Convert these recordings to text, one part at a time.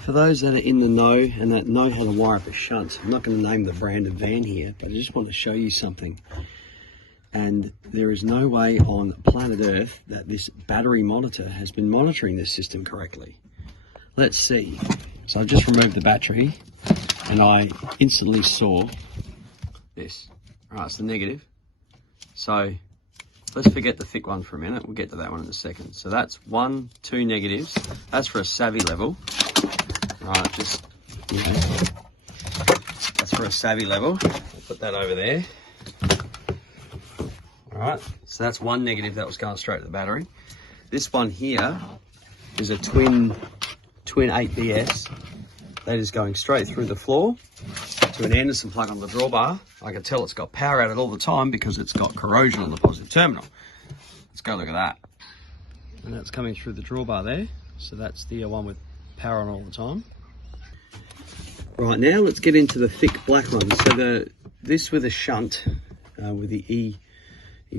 For those that are in the know and that know how to wire up a shunt, I'm not going to name the brand of van here, but I just want to show you something. And there is no way on planet Earth that this battery monitor has been monitoring this system correctly. Let's see. So I just removed the battery and I instantly saw this. All right, it's the negative. So let's forget the thick one for a minute. We'll get to that one in a second. So that's 1, 2 negatives. That's for a savvy level. Right, just, you know, that's for a savvy level. I'll put that over there. All right, so that's 1 negative that was going straight to the battery. This one here is a twin 8BS that is going straight through the floor to an Anderson plug on the drawbar. I can tell it's got power at it all the time because it's got corrosion on the positive terminal. Let's go look at that. And that's coming through the drawbar there. So that's the one with power on all the time. Right, now let's get into the thick black one. So this with a shunt, with the E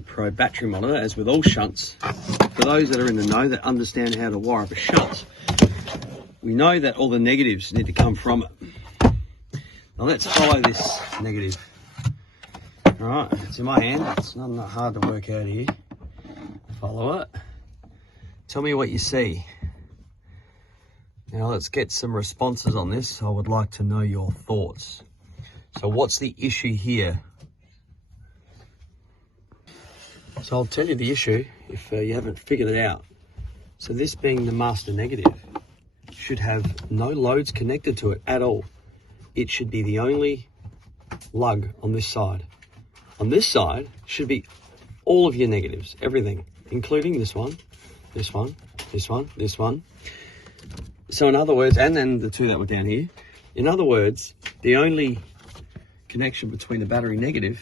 Pro battery monitor, as with all shunts, for those that are in the know that understand how to wire up a shunt, we know that all the negatives need to come from it. Now let's follow this negative. All right, it's in my hand. It's not hard to work out here. Follow it. Tell me what you see. Now let's get some responses on this. I would like to know your thoughts. So what's the issue here? So I'll tell you the issue if you haven't figured it out. So this being the master negative should have no loads connected to it at all. It should be the only lug on this side. On this side should be all of your negatives, everything, including this one, this one, this one, this one. So in other words, and then the two that were down here, in other words, the only connection between the battery negative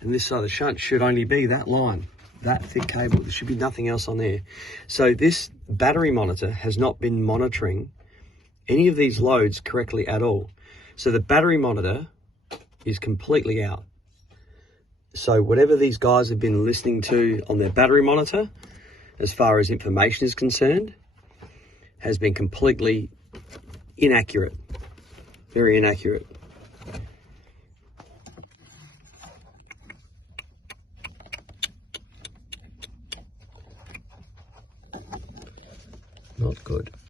and this side of the shunt should only be that line, that thick cable. There should be nothing else on there. So this battery monitor has not been monitoring any of these loads correctly at all. So the battery monitor is completely out. So whatever these guys have been listening to on their battery monitor, as far as information is concerned, has been completely inaccurate, very inaccurate.